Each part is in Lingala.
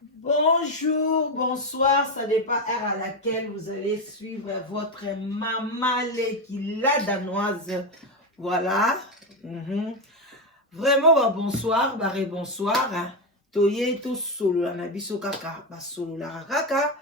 Bonjour, bonsoir, ça dépend heure à laquelle vous allez suivre votre maman qui la danoise. Voilà. Vraiment, bonsoir, bonsoir. Toye to solo la nabiso kaka, solo la kaka.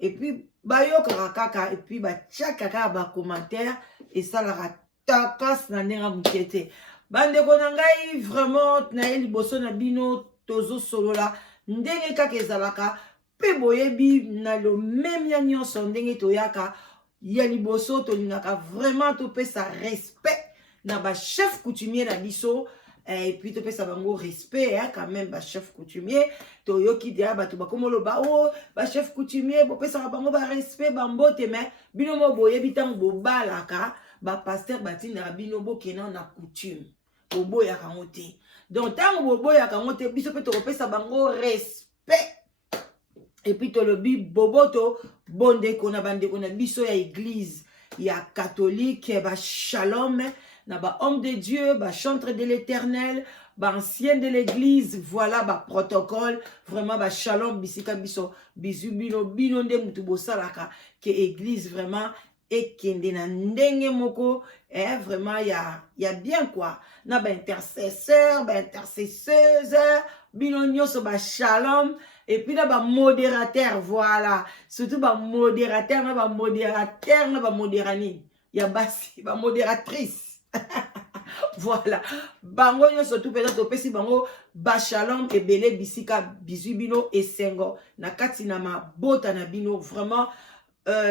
Et puis, yo kaka, et puis, tia kaka, commentaire, et ça la takas na nenga mukete. Bande konangai, vraiment, na eli boso na bino, tozo solo la. Ndenge kaka ezalaka pe boyebi na lo même ya nyonso ndenge toyaka ya liboso tolingaka vraiment topesa respect na ba chef coutumier na biso et puis topesa bango respect quand même ba chef coutumier toyoki dia bato bakomoloba oh ba chef coutumier bopesa bango ba respect ba mbote mais bino mo boyebi tango bobalaka ba pasteur batinda bino bokena na coutume boboya kango te. Donc, tant bobo ya kangote biso pe topesa bango respect. Et puis to lobi boboto bonde kona bande kona biso ya église ya catholique ba shalom na ba homme de Dieu, ba chantre de l'Éternel, ba ancien de l'église, voilà ba protocole, vraiment ba shalom bisika biso bisu bino bino nde mutu bosalaka ke église vraiment et kende na ndenge moko vraiment ya bien quoi na ba intercesseur ba intercesseuse bino nyonso ba shalom et puis na ba modérateur voilà surtout ba modérateur na ba modérani ya basi ba modératrice voilà bango nyonso tout peut-être topesi bango ba shalom ebele bisika bizu bino esengo na kati na mabota na bino vraiment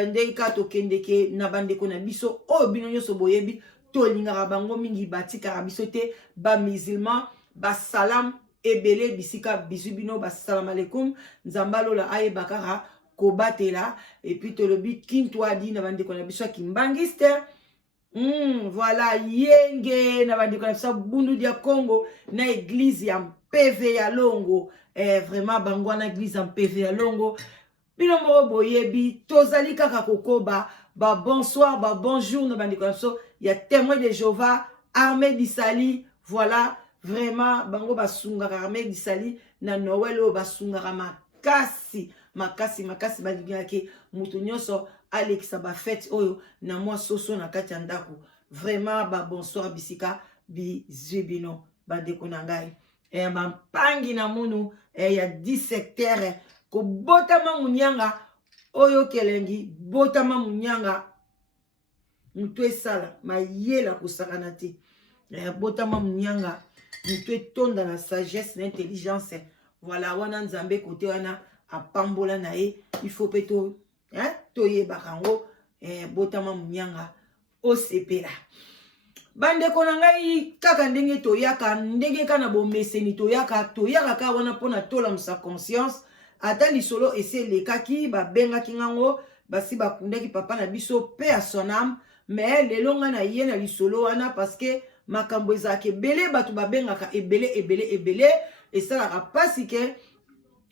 ndeka tokendeke na bandeko na biso oyo bino nyonso boyebi tolingaka bango mingi batikaka biso te ba musulman ba salam ebele bisika bizu bino ba salam alaikum nzambalola ayeba kaka kobatela et puis tolobi kintwadi na bandeko na biso kimbangiste voilà yenge na bandeko na biso bundu dia Congo na église ya PV ya Longo vraiment bango na église ya PV ya Longo bino mo boyebi tozali kaka kokoba ba bonsoir ba bonjour na bandeko na biso ya témoin de Jéhovah armée d'Isali voilà vraiment bango basungaka armée d'Isali na Noël o basungaka makasi balingaki mutu nyonso alekisa ba fête oyo na mwa soso na kati ya ndako vraiment ba bonsoir bisika bizibino bandeko na ngai bampangi na munu ya 17 heures ko botama munyanga oyo kelengi botama munyanga mutu esala mayela kosakana te botama munyanga mutu etonda na sagesse na intelligence voilà wana nzambe kote wana apambola na ye il faut pe to toyebaka ngo botama munyanga osepela bandeko na ngai kaka ndenge toyaka ndenge kana bomeseni toyaka ka wana mpona tolamusa conscience ata lisolo ese lekaki babengaki ngango basi bakundaki papa na biso pe à son âme mais lelo nga na ye na lisolo wana parce que makambo ezalaka ebele bato babengaka ebele esalaka pasi ke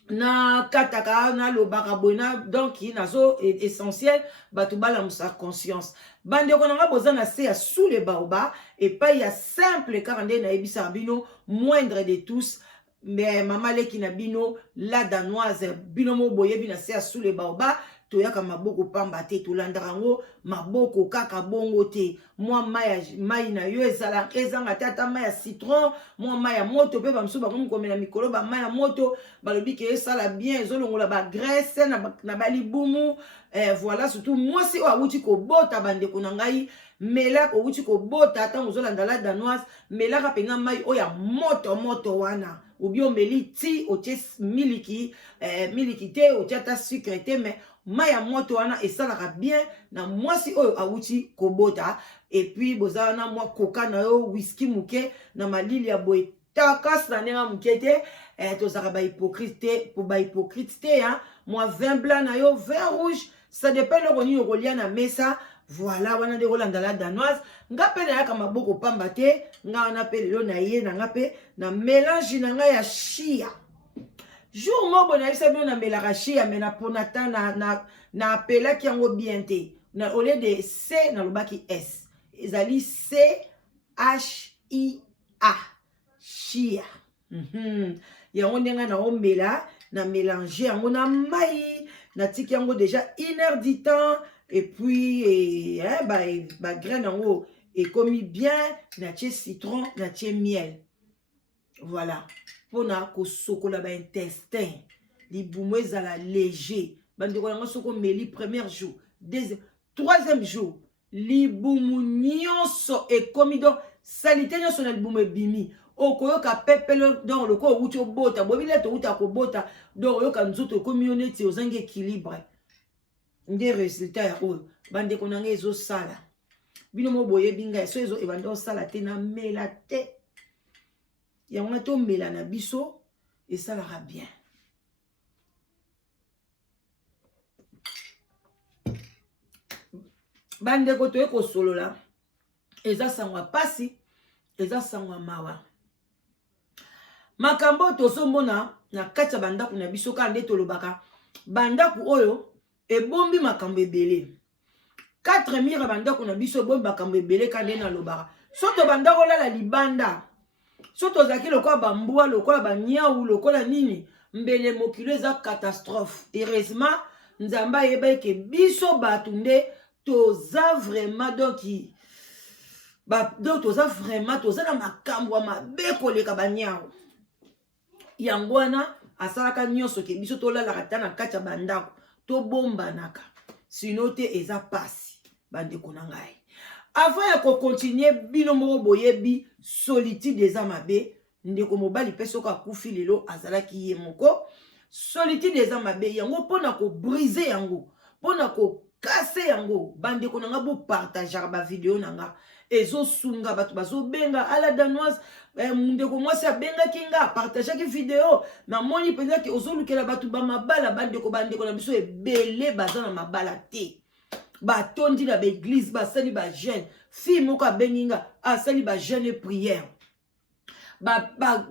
na kataka na lobaka boina donc nazo essentiel bato balamusa conscience bandeko nanga boza na se ya sous le baoba et pas ya simple kaka nde na yebisa bino moindre de tous mais mama leki na bino la danoise bino mo boyebi na se ya sous le baoba toyaka maboko pamba te tolandaka ngo maboko kaka bongo te mwa mai na yo ezanga te ata mai ya citron mwa mai ya moto mpe bamosusu bakomikomela mikolo bamai ya moto balobi ke esala bien ezolongola bagrese na balibumu voilà surtout mwasi oyo awuti kobota bandeko na ngai melaka owuti kobota ntango ozolanda la danoise melaka mpenza mai oyo ya moto wana obi omeli ti otie miliki te otie ata sucre te mais mai ya moto wana esalaka bien na mwasi oyo awuti kobota et puis boza wana mwa koka na yo whisky muke na malili ya boye takas na ndenge muke te tozalaka bahypocrite te mwa vin blanc na yo vin rouge ça dépend loko nini okolia na mesa voilà wana nde kolanda la danoise nga mpe nayaka maboko pamba te nga wana mpe lelo na ye na nga mpe na mélange na nga ya chia jour moko na yebisa bino na melaka chia me na pona ta na apelaki yango bien te na au lieu de C na lobaki S ezali CHIA chia yango ndenge na omela na mélanger yango na mai na tiki yango déjà 1 heure du temps et puis ba graine yango et commis bien na tie citron na tie miel voilà pona ko sokola ba intestin libumu ezala léger bandeko yango soko meli premier jour deuxième troisième jour libumu nyonso et commis donc salité nyonso na libumu ebimi okoyoka pepele donc loko outi obota bobile to uta ko bota donc oyoka nzoto komi oneti ozangi équilibre nde résultat ya oyo bandeko nanga ezosala bino mo boyebi ngai so ezo ebanda osala te na mela te yango to mela na biso esalaka bien bandeko toye kosolola eza sangwa pasi eza sangwa mawa makambo tozomona na kati ya bandako na biso ka nde tolobaka bandako oyo ebombi makambo ebele 4 mire bandako na biso ebombi makambo ebele ka nde nalobaka soto bandako olala libanda soto ozalaki lokola bambwa lokola banyau lokola nini mbele mokilo eza catastrophe heureusement nzambe ayeba eke biso bato nde toza vraiment donc toza vraiment toza na makambo ya mabe koleka banyau yango wana asalaka nyonso ke biso tolalaka ta na kati ya bandako tobombanaka sino te eza pasi bandeko na ngai avant ya kokontinue bino moko boyebi solitude eza mabe ndeko mobali mpe soki akufi lelo azalaki ye moko solitude eza mabe yango mpona kobrise yango mpona kokase yango bandeko na nga bopartageaka bavideo na nga ezosunga bato bazobenga ala danoise ndeko mwasi abengaki nga apartageaki video namoni mpenza ke ozolukela bato bamabala bandeko na biso ebele baza na mabala te batondi na baeglise basali bajeune fille moko abengi nga asali bajeune prière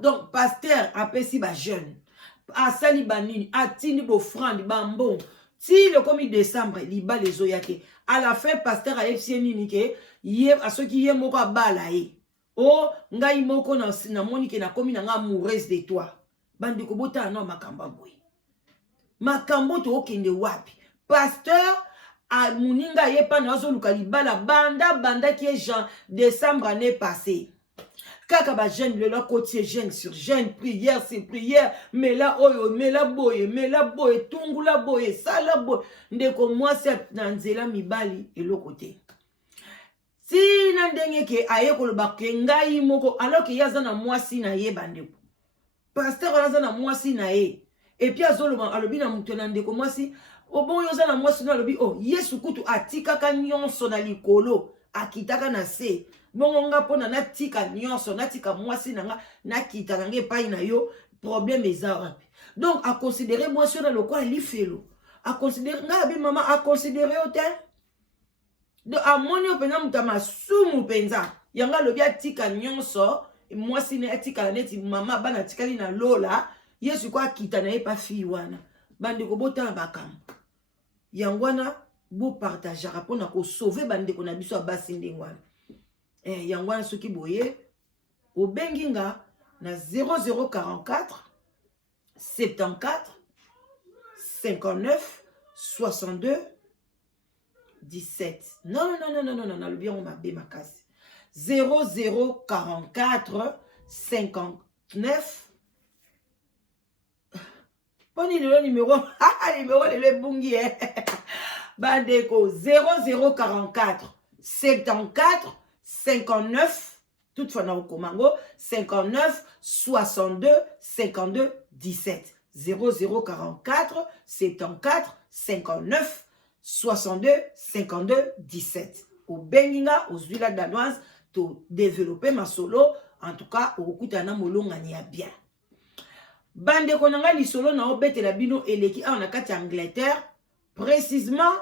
donc pasteur apesi bajeune asali banini atindi bofrande bambongo ti le komi décembre libala ezoya te à la fin pasteur ayebisi nini ke ye asoki ye moko abala ye o ngai moko namoni ke nakomi na nga amoureuse de toi bandeko botala na makambo boye makambo tookende wapi pasteur amuninga ye pa na azoluka libala bandaki ye Jean décembre année passée kaka ba jeune lelo côté jeune sur jeune prière sur prière mais là oyo mais là boye tungula boye sala boye ndeko mwasi na nzela mibali eloko te si na ndenge ke aye koloba ke ngai moko alors que yaza na mwasi na ye bandeko pasteur aza na mwasi na ye et puis azoloba alobi na mutu na ndeko mwasi oboyo aza na mwasi na alobi oh Yesu kutu atikaka nyonso na likolo akitaka na se bongo nga pona natika nyonso natika mwasi na nga nakita na nga epai na yo problème eza wapi donc a considérer mwasi na lokola lifelo a considérer nga bi mama a considérer yo te do amoni yo pena muta masumu penza yanga lobi atika nyonso mwasi na atika neti mama bana tikali na lola Yesu kwa kita na ye pa fi wana bandeko botala bakambo yango wana bo partageaka mpona kosauve bandeko na biso ya basi ndenge wana yango wana soki boye obengi nga na 0044 74 59 62 17 non nalobi yango mabe makasi 0044 59 poni lelo numéro lelo ebungi bandeko 0044 74 59 toutefois na okomango 59 62 52 17 0044 74 59 62 52 17 obenginga ozwila danoise to développer ma solo en tout cas okutana molongani ya bien bandeko nanga lisolo na obetela bino eleki awa na kati ya Angleterre précisément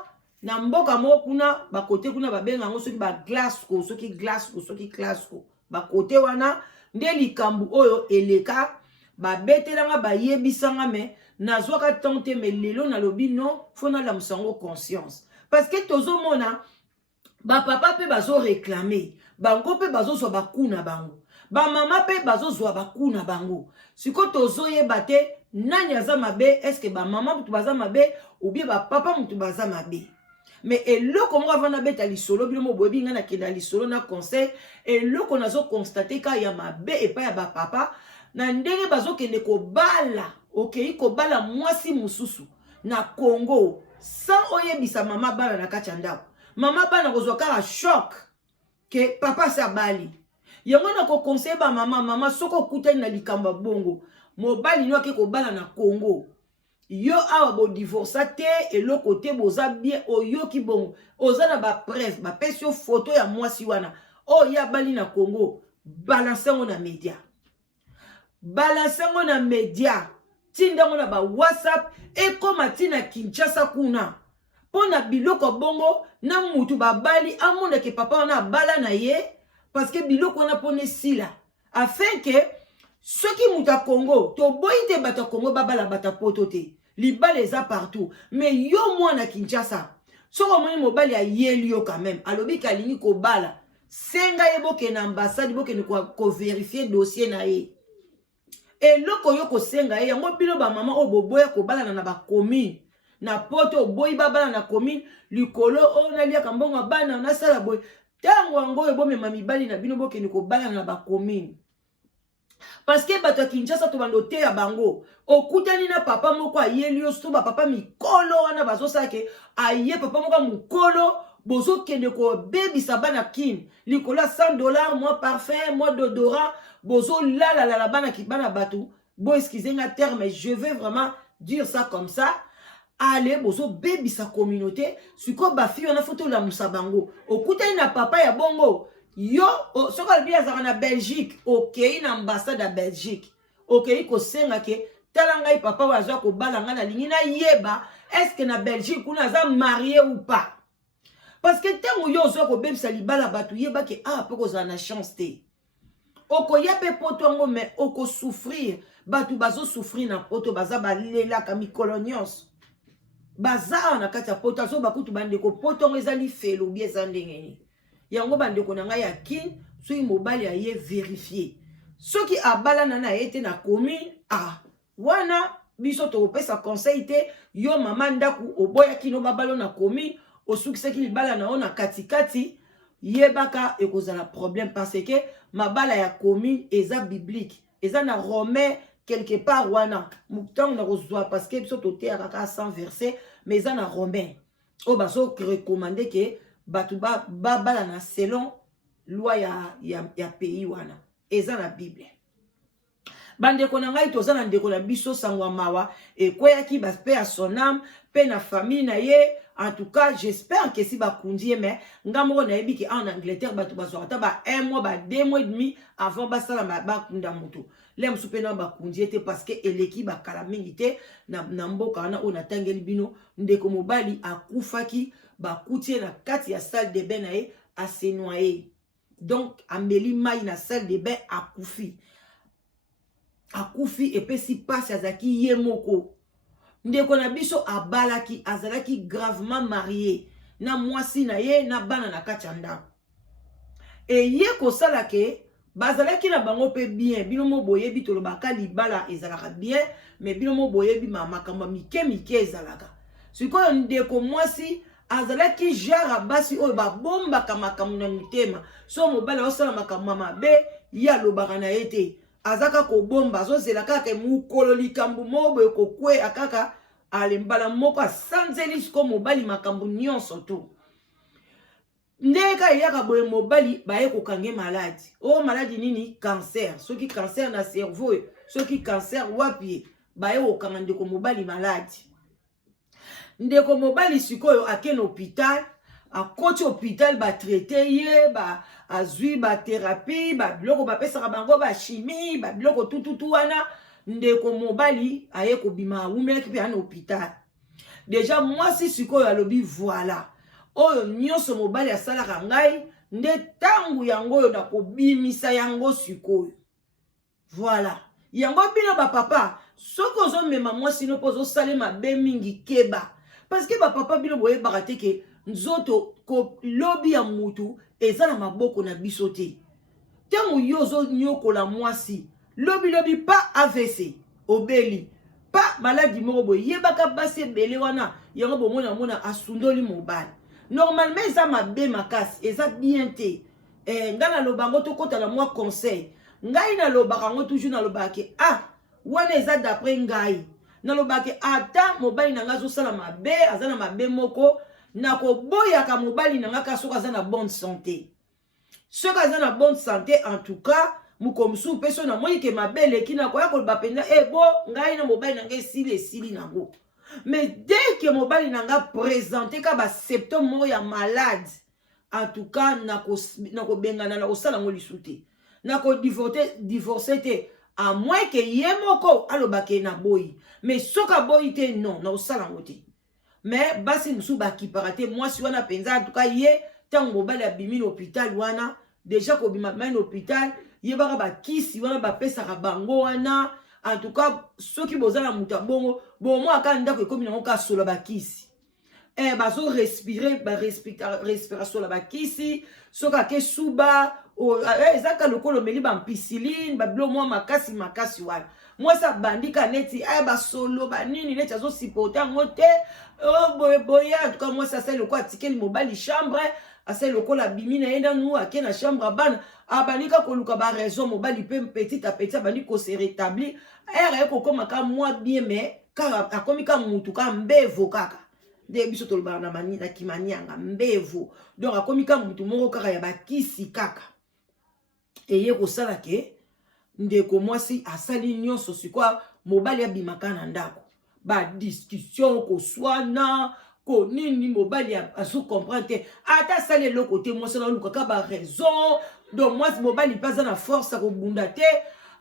na mboka moko kuna bakote kuna babenga yango soki ba Glasgow soki Glasgow bakote wana nde likambu oyo eleka babetelanga bayebisanga me nazwaka tante me lelo nalobi non fona la musango conscience parce que tozomona bapapa pe bazo réclamer bango pe bazo bakuna bango ba mama pe bazo bakuna bango siko tozoyeba te nani aza mabe, est-ce que ba maman mutu baza mabe ou bien ba papa mutu baza mabe. Mais eloko mo avana beta lisolo bino mo boyebi nga na kenda lisolo na conseil eloko nazo constater ka ya mabe et pas ya ba papa na ndenge bazo kende ko bala okei ko bala mwasi mususu na Congo sans oyebisa mama bala na kati ya ndako. Mama bana kozwa kaka choc que papa sa bali. Yango na ko conseil ba mama soko kutani na likamba bongo mobali no ke ko bala na Congo. Yo awa bo divorce te eloko te boza bien oyo ki bongo oza na ba presse ba pesio photo ya mwasi wana o ya bali na Congo balancengo na media. Balancengo na media. Tindango na ba WhatsApp ekoma tina Kinshasa kuna. Pona biloko bongo na mutu babali amonda ke papa wana bala na ye parce que biloko wana pone sila afin que ceux qui muta Congo to boyite bata Congo babala bata poto te libala eza partout mais yo mwana Kinshasa soko moni mobali ya yeli yo quand même alobi kalingi ko bala senga yeboke na ambassade boke ni ko vérifier dossier na ye eloko yo ko senga ye yango bino ba mama o boboya ko bala na ba commune na poto boyi babala na commune likolo o na lia kambongo bana na sala boy tango ngo ebomema mibali na bino boke ni ko bala na ba commune parce que bato Kinshasa to bando te ya bango okutani na papa moko ayeli yo sto ba papa mikolo wana bazo sake aye papa moko mukolo bozo kende ko baby sabana kin likolo $100 moi parfum moi d'odorant bozo la bana ki bana batu bo excusez nga terme je vais vraiment dire ça comme ça. Allez, bozo baby sa communauté, suko ba fi on a photo la musabango. Okuta na papa ya bongo. Yo, soko bien za na Belgique, OK, na ambassade à Belgique. OK, ko senga ke talanga papa wazo ko balanga na lingi na yeba, est-ce que na Belgique kuna za marié ou pas? Parce que tango yo zo ko baby sa libala batu yeba ke poko za na chance te. Oko yape poto ngo mais oko souffrir, batu bazo souffrir na poto baza balela ka mikolonios. Baza na kati ya poto so bakutu bandeko poto ngo ezali felo bi ezandengeni yango bandeko na ngai ya kin so mobali ya ye vérifier soki abala na ete na commune wana biso to pesa conseil te yo mama ndaku oboya kino babalo na commune osukiseki libala na ona katikati yebaka ekozala problème parce que mabala ya commune eza biblique eza na Romain quelque part wana mutango na kozwa parce que biso to te akaka 100 versets mais eza na Romain o baso recommander que batu ba bala na selon loi ya pays wana eza na Bible. Bandeko na ngai toza na ndeko na biso sangwa mawa ekweyaki baspe ya sonam pe na famille na ye. En tout cas, j'espère que si ba kundie mais ngamoko na yebi ki en Angleterre batu bazwata ba 1 mois ba 2 mois et demi avant basala ba kunda mutu. Lem supena ba kundie te parce que eleki ba kala mingi te na mboka na ona tangeli bino ndeko mobali akufaki ba kutie na kati ya salle de bain na ye a se noyer. Donc ameli mai na salle de bain akufi. Akufi et pe si passe azaki yemoko. Ndeko na biso abalaki azalaki gravement marié na mwasi na ye na bana na kati ya ndako. E ye kosala ke bazalaki na bango pe bien bino mo boyebi tolobaka libala ezalaka bien mais bino mo boyebi makambo mike ezalaka. Sikoyo ndeko mwasi azalaki jara basi oyo babombaka makambo na mitema so mobala osala makambo mabe ya lobaka na ye te. Azaka ko bomba azozela kaka mukolo likambu mobo kokwe akaka alembala moko asanzeli ko mobali makambu nyonso to. Ndeka yaka boye mobali baye ko kange maladi. Maladi nini? Cancer. Soki cancer na cerveau, soki cancer wapi baye ko kanga ndeko mobali maladi. Ndeko mobali sikoyo akene hôpital, akoti hôpital ba traiter ye ba azui ba thérapie ba biloko ba pesa bango ba chimie ba biloko tututu wana ndeko mobali aye ko bima umeleki pe ana hôpital. Déjà moi si sikoyo alobi voilà oyo nyonso mobali asalaka ngai nde tangu yango yo na kobimisa yango sikoyo. Voilà yango bino ba papa soko zo mema mwasi no pozo salema be mingi keba parce que ba papa bino boye bakate ke nzoto ko lobi ya mutu ezala maboko na biso te. Tango yozo nyokola mwasi lobi pa AVC obeli pa maladi moko boye yebaka basi ebele wana yango bomona mona asundoli mobali normalement eza mabe makasi eza bien te nga naloba ngo tokota na mwa conseil ngai nalobaka ngo toujours nalobaka wana eza d'après ngai nalobaka ata mobali na nga azosala mabe aza na mabe moko nakoboyaka mobali na nga ka soki aza na bonne santé soki aza na bonne santé en tout cas mukomusu mpe so namoni ke mabe eleki nakoya koloba mpenza bo ngai na mobali na nga esili nango mais dès que mobali na nga présente ka basymptôme moko ya malade en tout cas nakobengana na kosala ngo lisu te nakodivorce te à moins que ye moko alobake na boyi mais soki aboyi te non nakosala ngo te mais basi mosusu bakipaka te mwasi wana mpenza en tout cas ye ntango mobali abimi na hôpital wana déjà kobima mai na hôpital yebaka bakisi wana bapesaka bango wana en tout cas soki boza na moto abongo bomo aka ndako ekomi nango kasola bakisi bazo respiration la bakisi soki ake suba ezaka lokolo omeli bampisiline babilo mwa makasi wana mwasi abandika neti basolo banini neti azosipote yango te boye en tout cas mwasi asali lokola atikeli mobali chambre asali lokola abimi na ye ndanu ake na chambre abana abandika koluka baraison mobali mpe petit à petit abandi kose rétablir ere ekokomaka mwa bien mais akomi ka mutu ka mbevo kaka nde biso tolobaka na kimanianga mbevo donc akomi ka mutu moko kaka ya bakisi kaka eye kosala ke ndeko mwasi asali nyonso sikwa mobali abimaka na ndako badiscussion koswana konini mobali azo comprendre te ata asali eloko te mwasi alukaka baraison donc mwasi mobali mpe aza na force akobunda te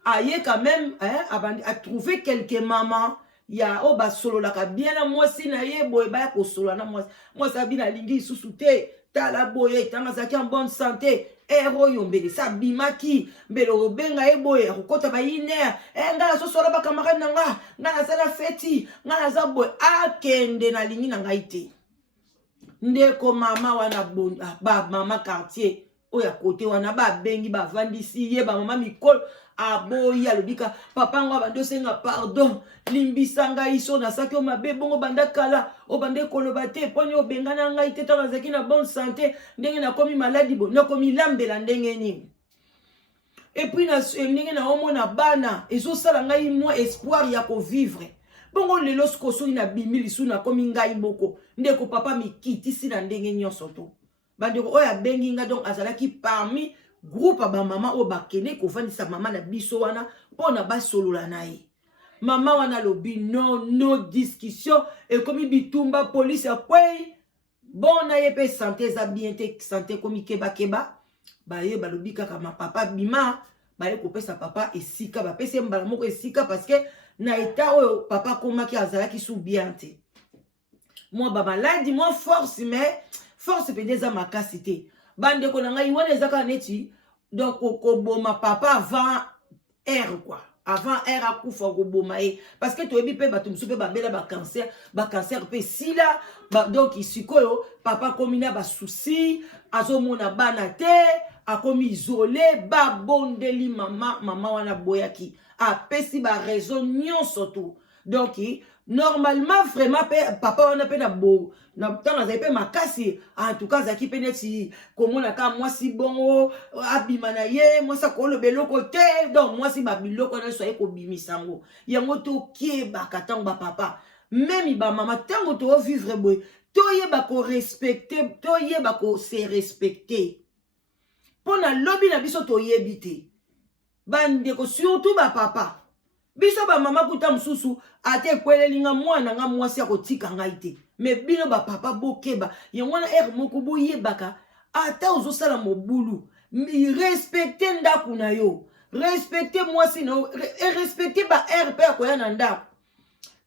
aye quand même a trouvé quelques mamans ya o basololaka bien na mwasi na ye boye baya kosolola na mwasi abina alingi lisusu te tala boye tanga azalaki en bonne santé oyo mbele sabimaki mbele obenga ye boye akokota bainer ngai nazosola bakamarade na nga ngai nazala feti ngai naza boye akende na lingi na ngai te ndeko mama wana bamama quartier oyo ya kote wana babengi bavandisi ye bamama mikolo aboyi alobika papa ngo abandi osenga pardon limbisa ngai so nasaki o mabe bongo banda kala obande koloba te poni obengana ngai te ntango azalaki na bonne santé ndenge nakomi maladi bo nakomi lambela ndenge nini epuis ndenge na omona bana ezosala ngai mwa espoir ya kovivre bongo lelo siko soki nabimi lisu nakomi ngai moko ndeko papa mikitisi na ndenge nyonso to bandeko oyo abengi nga donc azalaki parmi groupe ba mama o bakene kofandisa mama na biso wana pona basolola na ye mama wana lobi no discussion ekomi bitumba police akwei bona ye pe santé za bien te santé komi keba baye balobi kaka ma papa bima baye kopesa papa esika bapesa mbala moko esika parce que na eta oyo papa komaki azalaki sous bien te moi ba maladi moi force mais force pe des makasi te bande ko na ngai wana ezaka neti donc okoboma papa avant ère quoi avant ère akufa okoboma ye parce que toyebi pe bato musu pe babela ba cancer pe sila donc isikoyo papa komina ba souci azomona bana te akomi isolé babondeli mama wana boyaki apesi ba raison nyonso tout donc normalement vraiment papa wana pe na bo na tanga za pe makasi en tout cas zaki pe neti komona ka mwasi bongo abima na ye mwasa kolo beloko te donc mwasi ba biloko na so eko bimisango yango to kieba katango ba papa même ba mama tango to vivre boy to yeba ko respecter to yeba ko se respecter pona lobi na biso to yebite bande ko surtout ba papa biso ba mama kuta mususu ate kwelelinga mwana nga mwasi akotika ngai te mais bino ba papa bokeba yongwana moko boyebaka ata ozosala mobulu respecte ndaku na yo respecte mwasi na respecte ba pe akoya na ndaku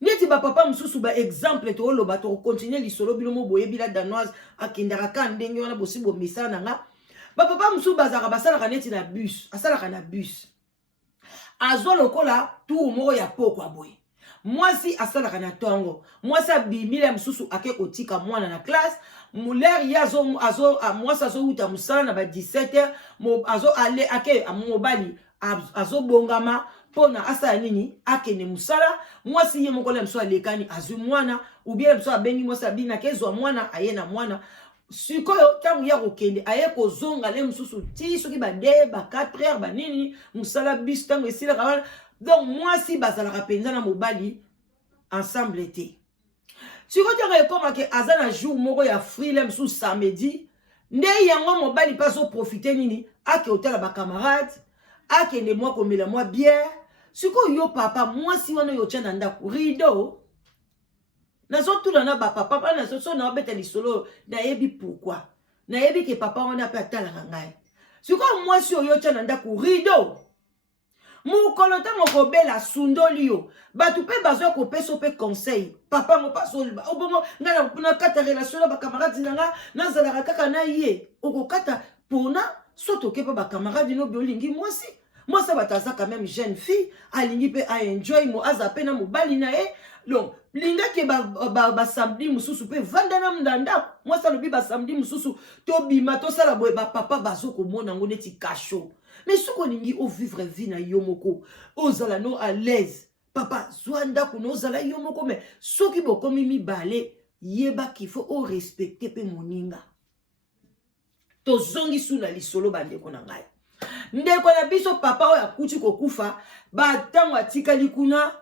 neti ba papa mususu ba exemple to oloba to continuer lisolo bino mo boyebila danoise akindaka ka ndenge wana bosibo misana nga ba papa mususu bazaka basalaka neti na bus asalaka na bus azo lokola tout moko ya poko aboye mwasi asalaka na tongo mwasi abimila mususu ake kotika mwana na classe muler ya mwasi azouta musala na ba 17h azo ale ake mobali azo bongama pona asa nini akene musala mwasi ye moko le mso alekani azu mwana ou bien mso abengi mwasi abina kezwa mwana ayena mwana sikoyo tangu ya kokende aye kozonga le mususu ti soki ba 2 ba 4 heures ba nini musala bis tangu esila kabana donc mwasi bazalaka penza na mobali ensemble te sikoyo tangu ekoma ke azana jour moko ya free le mususu samedi nde yango mobali paso profiter nini ake otala ba camarades ake ne mwa komela mwa bière sikoyo yo papa mwasi wana yo tshana ndako rideau nazo tula na ba papa na so na obeta lisolo na yebi pourquoi na yebi ke papa wana pe atala ngai sikoyo mwasi oyo tshana ndako rideau mukolo tango kobela sundoli yo batu pe bazo ko peso pe conseil papa mo paso obongo ngana na kata relation na ba camarades nanga nazala kaka na ye okokata pona soto ke ba camarades no biolingi mwasi mwasi bataza quand même jeune fille alingi pe a enjoy mo azape na mobali na e donc linga ke ba samedi mususu pe vanda na mndanda mwasi alobi ba samedi mususu to bima to sala boye ba papa bazo ko mona ngo neti kasho. Mais ce qu'on dit au vivre vie na yomoko, ozala no à l'aise. Papa, zwanda kuno ozala yomoko mais ce qui boko mimi balé, yeba qu'il faut au respecter pe moninga. To zongi suna lisolo bande konangai. Ndeko na biso papa o yakuti kokufa, ba tango atika likuna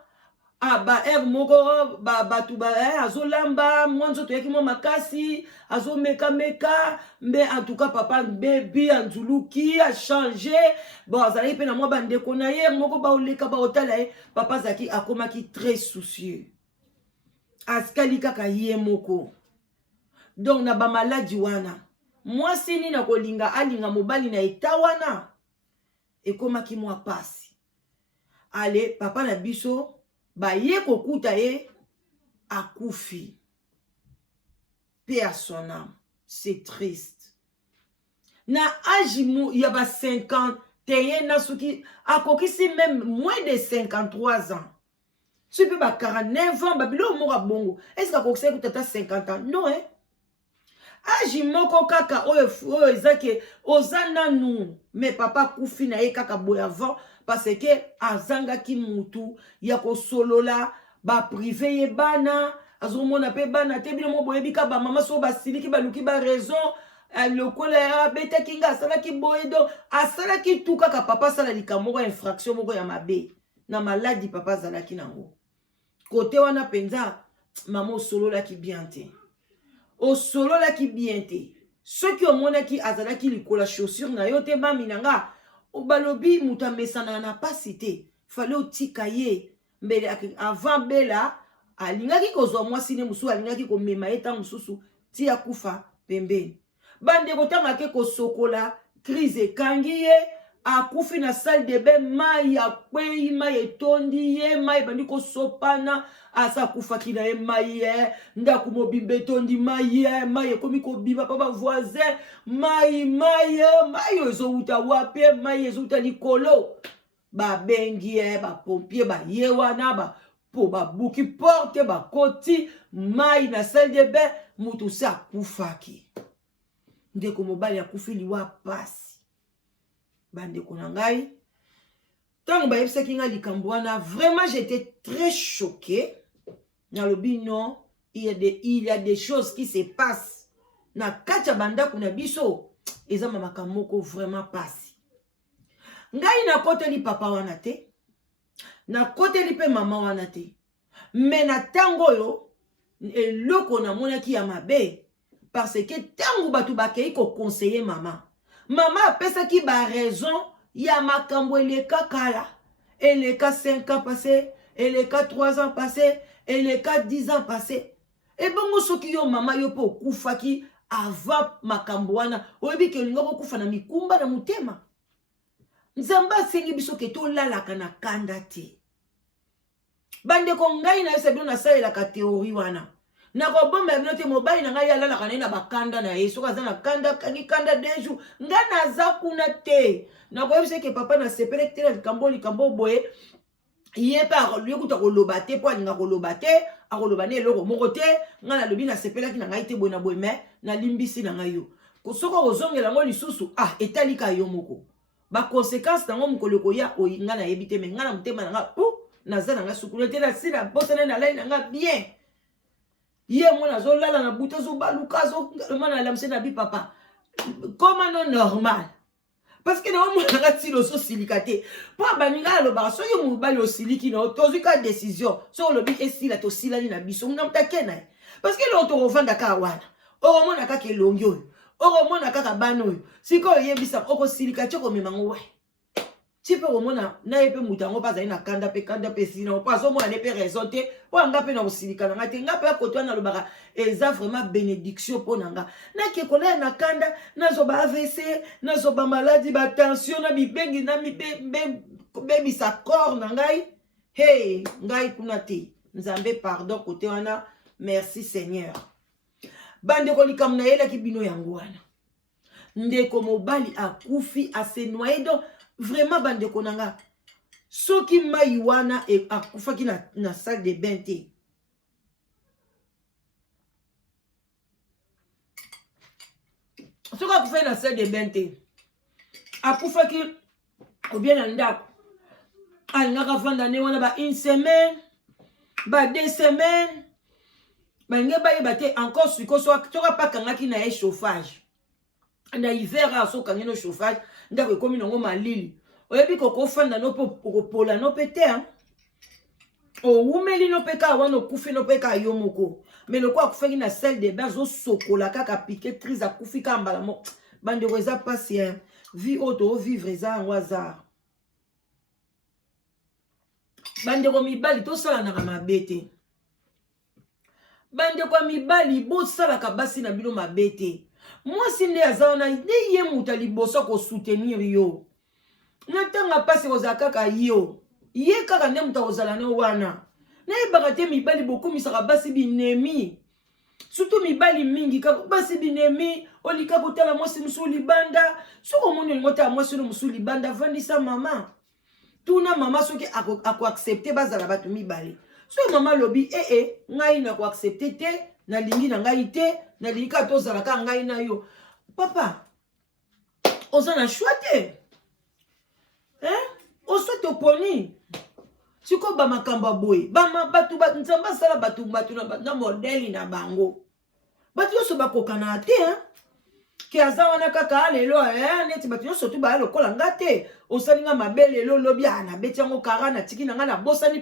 ba moko batu azolamba mwanzo to yaki mo makasi azo meka mbe en tout cas papa baby anzuluki a changé bon azali pe na mwa bande kona ye moko ba oleka ba otala papa zaki akomaki très soucieux askali kaka ye moko donc na ba maladie wana mwasi ni na kolinga alinga mobali na etawana ekomaki mwa pasi ale papa na biso ba ye kokuta ye akufi paix à son âme c'est triste na ajimu ya ba 50 teye na suki akokisi même moins de 53 ans tu peux ba 49 ans babilo mora bongo est-ce que akokisa kutata 50 ans non hein ajimoko kaka oyo ezake ozana nu mais papa kufi na ye kaka boya avant parce que azanga ki mutu ya ko solola ba privé ye bana azomona pe bana te bino mo boyebi ka ba mama so ba siliki ba luki ba raison le kola bete kinga asala ki boyedo asala ki tuka ka papa sala likamoko infraction moko ya mabe na maladie papa zala ki nango côté wana penza mama solola ki bien te o solola ki bien te ceux qui ont mona ki azala ki likola chaussure na yo te ba minanga obalobi muta mesana na pasité fallait otika ye mbele avant bela alingaki kozwa mwasi ne musu alingaki ko mema eta mususu ti akufa pembeni bande kotanga ke ko sokola crise kangi ye akufi na salle de bain mai ya kwei mai etondi ye mai bandi ko sopana asa kufa kina ye mai ye ndaku mobimbe tondi mai ye mai ekomi ko bima pa ba voisin mai ezo uta wape mai ezo uta likolo ba bengi ye ba pompier ba ye wana ba po ba buki porte ba koti mai na salle de bain mutu sa kufaki ndeko mobali ya kufi liwa pasi bande konangai tant ba yebisa kinga likambo wana vraiment j'étais très choquée na lobi non il y a des choses qui se passent na kacha banda kuna biso eza makamoko vraiment pasi ngai na koteli papa wana te na koteli pe mama wana te mais na tango yo eloko na monaki ya mabe parce que tango batu bakei ko conseiller mama apesa ki ba raison ya makambo eleka kala eleka 5 ans passé eleka 3 ans passé eleka 10 ans passé et bongo soki yo mama yo po kufaki avant makambo wana oyebi ke linga ko kufa na mikumba na mutema nzamba sengi biso ke to lalaka na kanda te bande ko ngai na yesa bino na salela ka théorie wana na ko bomba bino te mobali na ngai yala kana na bakanda na yeso kaza na kanda kangi kanda deju ngana za kuna te na ko yebise ke papa na sepele te na kambo boye ye pa lui kuta ko lobate po alinga ko lobate akoloba ne eloko moko te ngana lobi na sepela ki na ngai te boye na boye me na limbisi na ngai yo ko soko ozongela ngo lisusu etalika yo moko ba conséquence nango mokolo koya oyinga na yebite me ngana mutema nanga pou naza nanga sukulu te na sina bosana na lai nanga bien ye mona zo lala na buta zo baluka zo mona lamse na bi papa comment non normal parce que na mona nga tilo so silikate po baninga lo ba so yo mobali o siliki na tozuka décision so lo bi esila to silani na biso ngamta kena parce que lo to revanda ka wana o mona ka ke longyo o mona kaka bano siko yebisa oko silika choko memango wa tipe o mona na yepe mutango pa za ina kanda pe sina pa so mona ne pe raison te po anga pe na silika na ngate nga pe akotwa na lobaka eza vraiment bénédiction po nanga na ke kola na kanda na zo ba AVC na zo ba maladie ba tension na bibengi na mi be sa corps na ngai hey ngai kuna te nzambe pardon kote wana merci Seigneur. Bande ko likam na yela ki bino yango wana ndeko mobali akufi ase noyé donc vraiment bande ko nanga soki mai wana e akufa ki na salle de bain te soki akufa na salle de bain te akufa ki ou bien na ndako alingaka vanda ne wana ba une semaine ba 2 semaines Bangé baye bate encore suko so toka pa kangaki na chauffage. Na hiver a so kangi no chauffage, ndako komi nango malili. Oyebi koko fanda no pola no pete hein. O umeli no peka wana kufi no peka yomoko. Mais le quoi kufeki na salle de bain zo sokola kaka piqué crise a kufi kambala mo. Bande reza patient. Vie auto vivre za en hasard. Bande ko mibali to sala na mabete. Bande kwa mibali bo sala kabasi na bino mabete. Moi sinde azana ne ye mutali boso ko soutenir yo. Natanga pasi ozaka ka yo. Ye kaka ne muta ozala ne wana. Na ibakate mibali boko misaka basi binemi. Surtout mibali mingi ka basi binemi olika kotala mwasi musuli banda. Soko mono ngota mwasi no musuli banda vandisa mama. Tuna mama soki ako accepter bazala batu mibali. So mama lobi ngai na ko accepter te na lingi na ngai te na lingi ka tozala ka ngai na yo papa ozana chouette osoto poni siko ba makamba boy ba batu ba nzamba sala batu na modeli na bango batu yo so bakokana te ki azawana kaka lelo neti batu yo sotu ba lokola ngate osalinga mabele lelo lobi ana betiango kara na tiki na nga na bosani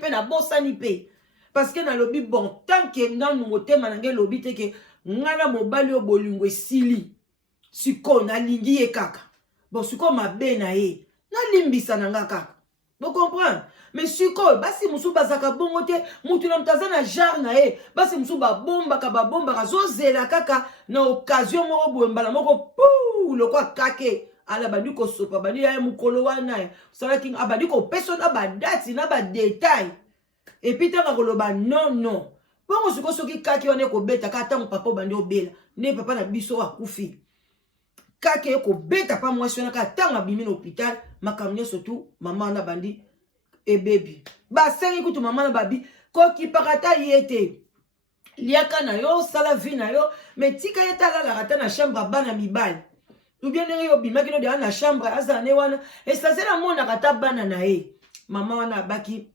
pe parce que na lobi bon tant que nganu motema na nge lobi te ke ngana mobali o bolingo esili siko na lingi ye kaka bon siko mabe na ye na limbisa na nga kaka vous comprenez mais siko basi musu bazaka bongo te mutu na mtazana jar na ye basi musu ba bomba ka zo zela kaka na occasion moko bombala moko pou le quoi kake ala badi ko sopa badi ya mukolo wana sala king abadi ko person ba date na ba détail. Et puis tant que non bon siko soki kaki wana ko beta ka tango papa bandi obela ne papa na biso akufi kaki ko beta pa mwasi wana ka tango abimi na hôpital makamnya surtout mama na bandi e baby ba sengi kutu mama na babi ko ki pakata yete liaka na yo sala vie na yo mais tika yeta la rata na chambre bana mibali ou bien yo bimaki no de na chambre azane wana et ça c'est la mona kata bana na e mama wana baki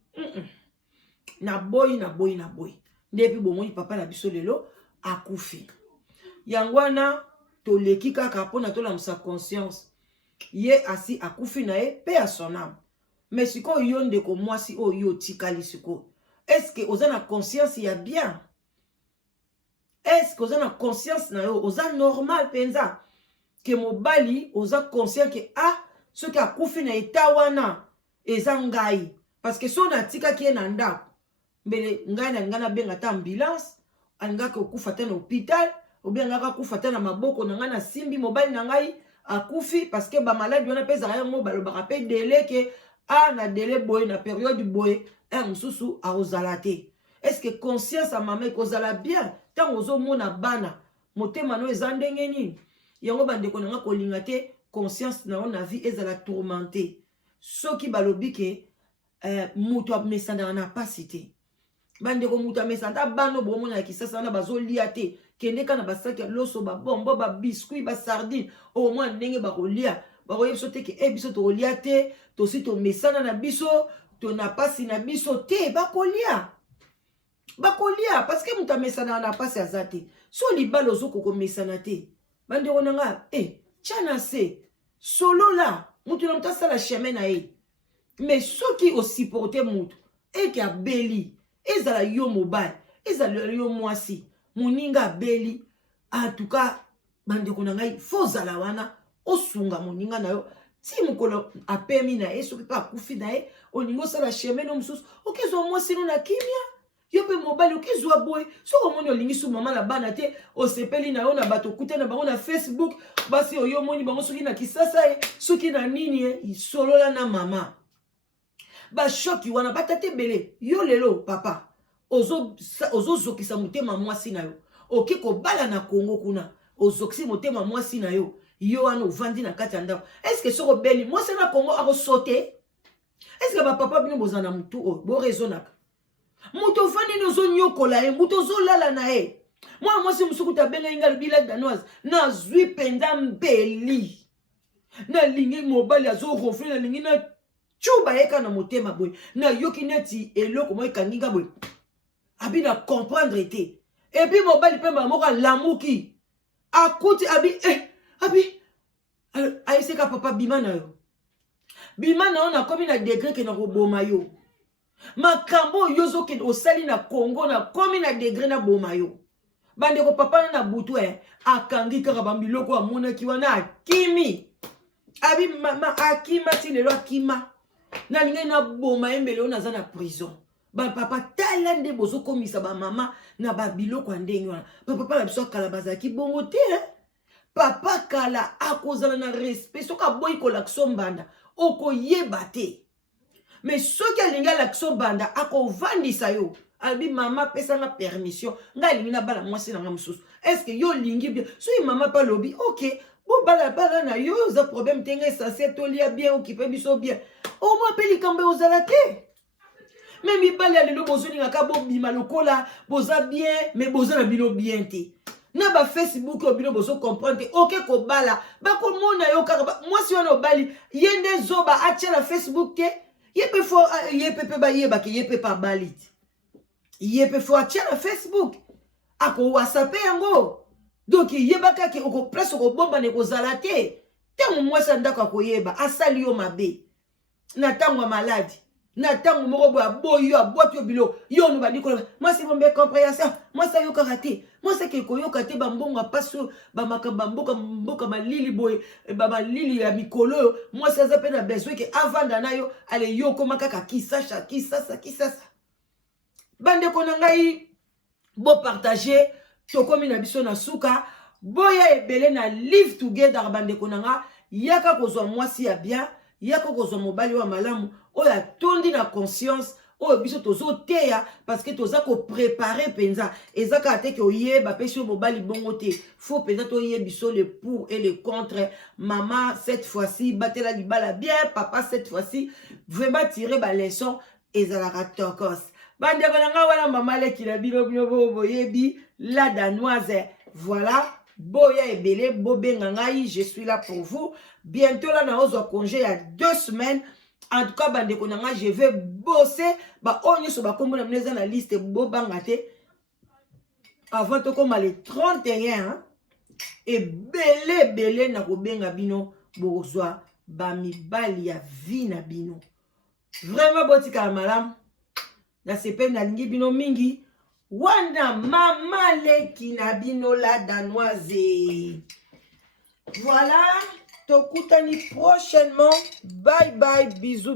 na boy depuis bomoni papa na biso lelo akufi yangwana to leki kaka pona to la sa conscience ye asi akufi na e pe a son âme mais siko yo ndeko mwasi o yo tikali siko est-ce que ozana conscience ya bien est-ce que ozana conscience na yo oza normal penza ke mobali oza conscient ke ce qui akufi na etawana eza ngai parce que so na tika ki na ndako mbele ngai na ngana benga ta ambulance angaka okufa ta na hôpital ou bien ngaka kufa ta na maboko na ngana simbi mobile na ngai akufi parce que ba malade wana peza ya mo balobaka pe délai ke na délai boy na période boy mususu a ozalate est-ce que conscience a mama kozala bien tant ozo mona bana motema no ezandenge nini yango bande ko nga kolinga te conscience na on a vie ezala tourmenté soki balobi ke mutu amesanda na pasité bande ko mutu amesanda bano bomo na kisasa na bazolia te kende kana basaki loso ba bombo ba biscuit ba sardine au moins ndenge ba kolia bakoye biso te ke biso tokolia te tosi tomesana na biso tona pasi na biso te bakolia parce que mutu amesana na pasi aza te so libala ozokoko mesana te bandeko na nga tia na se solola mutu na mutu asala chemin na ye mais soki osupporte mutu eke abeli ezala yo mobali ezala yo mwasi moninga abeli en tout cas bandeko na ngai fo ozala wana osunga moninga na yo ti mokolo apemi na ye soki mpe akufi na ye olingi osala chemin no mosusu okezwa mwasi no na kimia yo mpe mobali okezwa boye soki omoni olingi su mama na bana te osepeli na yo na bato okute na bango na Facebook basi oyo omoni bango soki na kisasa ye soki na nini ye isolola na mama bashoki wana batate ebele yo lelo papa ozozokisa motema mwasi na yo oke kobala na Kongo kuna ozokisi motema mwasi na yo yo wana ovandi na kati ya ndako eske soko beli mwasi na Kongo akosote eske bapapa bino bozala na mutu oyo borezonaka mutu ovandi ni ozonyokola ye mutu ozolala na ye mwana mwasi mosuku tabenga inga libila danoise nazwi mpenza mbeli nalingi mobali azorofle nalingi na chuba yeka na motema boye na yoki neti eloko mo ekanginga boye abi na comprendre te et puis mobali pemba moko lamuki akuti abi aiseka papa bima na yo na komi na degré ke na koboma yo makambo yo zoke osali na Congo na komi na degré na boma yo bandeko papa na butu akangi kaka bambiloko amonaki wana akimi abi mama akima ti lelo akima na linga na boma embele ona za na prison ba papa tala nde bozo komisa ba mama na ba biloko ndenge wana papa na biso kala bazaki bongo te papa kala akozala na respect soka boy ko lakso mbanda okoyeba te mais soki alinga lakso banda akovandisa yo abi mama pesa nga permission nga lingi na bala mwasi na nga mususu est-ce que yo lingi bien so mama pa lobi OK bon bala na yo za problème tenga essentiel to lia bien occupé biso bien o mo peli kambe ozala te mais mi bala lelo bozoni nga ka bo bima lokola boza bien mais boza na bino bien te na ba Facebook o bino bozo comprendre OK ko bala ba ko mona yo kaka mwasi wana obali yende zoba atia na Facebook te yepe fo yepe ba yeba ke yepe pa balit yepe fo atia na Facebook ako WhatsApp yango donc yebaka ke oko presse oko bomba ne kozala te tango mwasi ndako akoyeba asali yo mabe na tango maladi na tango moko bo aboyo aboto bilo yo no badiko mwasi bombe compréhension mwasi yo karate mwasi ke koyoka te bambonga paso ba makamba mboka malili boy ba lili ya mikolo mwasi azape na besoin ke avanda nayo ale yo komaka ka kisasa bande ko ngai bo partager tokomi na biso na suka boya ebele na live together bande ko nga yaka kozwa mwasi ya bien yaka kozwa mobali wa malamu oya tondi na conscience oyo biso tozo teya parce que toza ko préparer penza ezaka ateke oyeba pesho mobali bongo te faut penza to yebiso le pour et le contre maman cette fois-ci batela libala bien papa cette fois-ci vraiment tirer ba leçon ezalaka tokos bande ko nga wala mama leki na bino boyebi la danoise voilà boya ebele bobenga ngai je suis là pour vous bientôt là na ozo congé il y a 2 semaines en tout cas bande ko nga je vais bosser ba onyo so ba kombo na mneza na liste bobanga te avant to comme le 31 hein, et belé na kobenga bino bozwa ba mibali ya vie na bino vraiment botika malam na sepe na lingi bino mingi wana mama leki na bino la danoise. Voilà, tokutani prochainement. Bye bye, bisous.